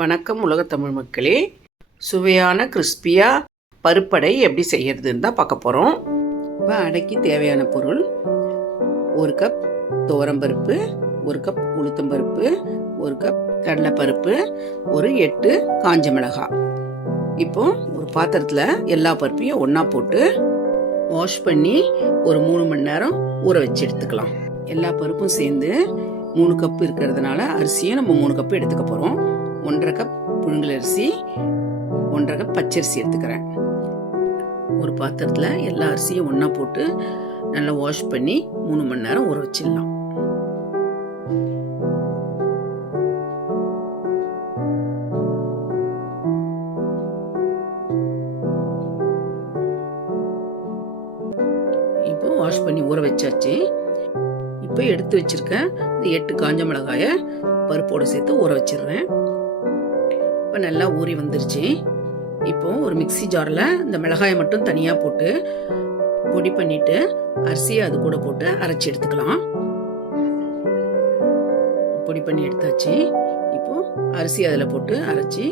வணக்கம் உலகத்தமிழ் மக்களே. சுவையான கிறிஸ்பியாக பருப்படை எப்படி செய்கிறதுன்னு தான் பார்க்க போகிறோம். இப்போ அடைக்கு தேவையான பொருள்: 1 கப் துவரம்பருப்பு, 1 கப் உளுத்தம்பருப்பு, 1 கப் கடலைப்பருப்பு, ஒரு 8 காஞ்ச மிளகாய். இப்போ ஒரு பாத்திரத்தில் எல்லா பருப்பையும் ஒன்றா போட்டு வாஷ் பண்ணி ஒரு 3 மணி நேரம் ஊற வச்சு எடுத்துக்கலாம். எல்லா பருப்பும் சேர்ந்து 3 கப் இருக்கிறதுனால அரிசியும் நம்ம 3 கப் எடுத்துக்க போகிறோம். 1.5 கப் புழுங்கல் அரிசி, 1.5 கப் பச்சரிசி எடுத்துக்கிறேன். ஒரு பாத்திரத்தில் எல்லா அரிசியும் ஒன்றா போட்டு நல்லா வாஷ் பண்ணி 3 மணி நேரம் ஊற வச்சிடலாம். இப்போ வாஷ் பண்ணி ஊற வச்சாச்சு. இப்போ எடுத்து வச்சிருக்கேன் இந்த 8 காஞ்ச மிளகாயை பருப்போடு சேர்த்து ஊற வச்சிடுறேன். இப்போ நல்லா ஊறி வந்துருச்சு. இப்போ ஒரு மிக்சி ஜாரில் இந்த மிளகாயை மட்டும் தனியாக போட்டு பொடி பண்ணிட்டு அரிசியை அது கூட போட்டு அரைச்சி எடுத்துக்கலாம். பொடி பண்ணி எடுத்தாச்சு. இப்போ அரிசி அதில் போட்டு அரைச்சி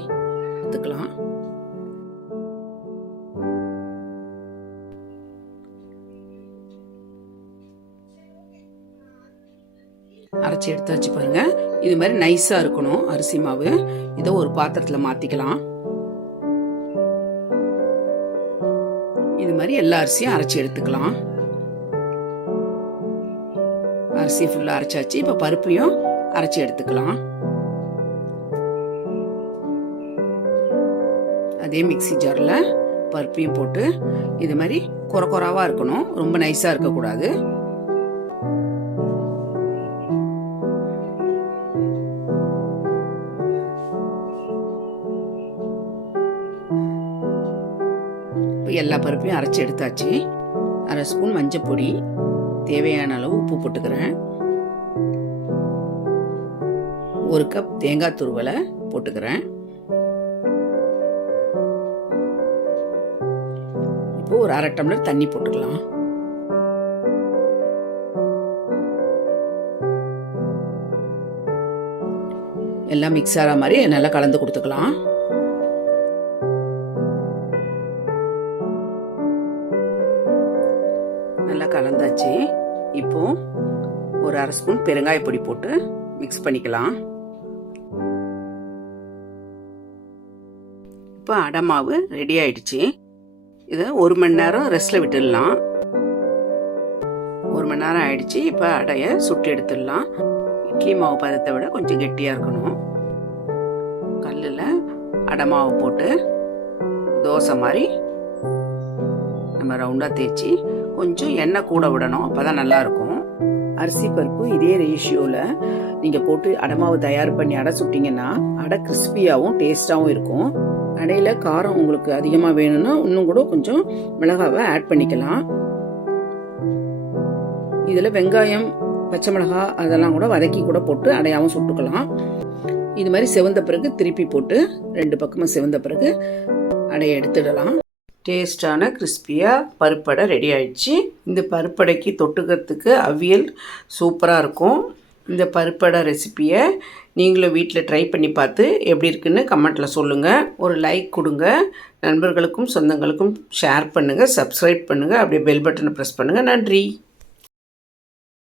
எடுத்துக்கலாம். அரைச்சி எடுத்தாச்சு பாருங்க. இது மாதிரி நைஸா இருக்கணும் அரிசி மாவு. இதை ஒரு பாத்திரத்துல மாத்திக்கலாம். இது மாதிரி எல்லா அரிசியும் அரைச்சி எடுத்துக்கலாம். அரிசி ஃபுல்லா அரைச்சாச்சு. இப்ப பருப்பையும் அரைச்சி எடுத்துக்கலாம். அதே மிக்சி ஜார்ல பருப்பையும் போட்டு இது மாதிரி கொர கொராவா இருக்கணும், ரொம்ப நைஸா இருக்கக்கூடாது. எல்லா பருப்பையும் அரைச்சி எடுத்தாச்சு. 1/2 ஸ்பூன் மஞ்சள் பொடி, தேவையான அளவு உப்பு போட்டுக்கிறேன். 1 கப் தேங்காய் துருவலை போட்டுக்கிறேன். இப்போ ஒரு 1/2 டம்ளர் தண்ணி போட்டுக்கலாம். எல்லாம் மிக்ஸ் ஆகிற மாதிரி நல்லா கலந்து கொடுத்துக்கலாம். நல்லா கலந்தாச்சு. இப்போ ஒரு 1/2 ஸ்பூன் பெருங்காய பொடி போட்டு மிக்ஸ் பண்ணிக்கலாம். இப்போ அடை மாவு ரெடி ஆயிடுச்சு. இதை 1 மணி நேரம் ரெஸ்ட்ல விட்டுடலாம். 1 மணி நேரம் ஆயிடுச்சு. இப்போ அடையை சுட்டு எடுத்துடலாம். இட்லி மாவு பதத்தை விட கொஞ்சம் கெட்டியா இருக்கணும். கல்லில் அடை மாவு போட்டு தோசை மாதிரி நம்ம ரவுண்டா தேய்ச்சி கொஞ்சம் எண்ணெய் கூட விடணும், அப்பதான் நல்லா இருக்கும். அரிசி பருப்பு இதே ரேஷியோல நீங்க போட்டு அடை மாவு தயார் பண்ணி அடை சுட்டீங்கன்னா அடை கிறிஸ்பியாவும் டேஸ்டாவும் இருக்கும். அடையில காரம் உங்களுக்கு அதிகமா வேணும்னா இன்னும் கூட கொஞ்சம் மிளகாவை ஆட் பண்ணிக்கலாம். இதுல வெங்காயம், பச்சை மிளகாய் அதெல்லாம் கூட வதக்கி கூட போட்டு அடையாவும் சுட்டுக்கலாம். இது மாதிரி செவந்த பிறகு திருப்பி போட்டு 2 பக்கமும் செவந்த பிறகு அடையை எடுத்துடலாம். டேஸ்டான கிறிஸ்பியாக பருப்படை ரெடி ஆயிடுச்சு. இந்த பருப்படைக்கு தொட்டுக்கிறதுக்கு அவியல் சூப்பராக இருக்கும். இந்த பருப்படை ரெசிப்பியை நீங்களும் வீட்டில் ட்ரை பண்ணி பார்த்து எப்படி இருக்குன்னு கமெண்ட்டில் சொல்லுங்கள். ஒரு லைக் கொடுங்க. நண்பர்களுக்கும் சொந்தங்களுக்கும் ஷேர் பண்ணுங்கள், சப்ஸ்கிரைப் பண்ணுங்கள், அப்படியே பெல் பட்டனை ப்ரெஸ் பண்ணுங்கள். நன்றி.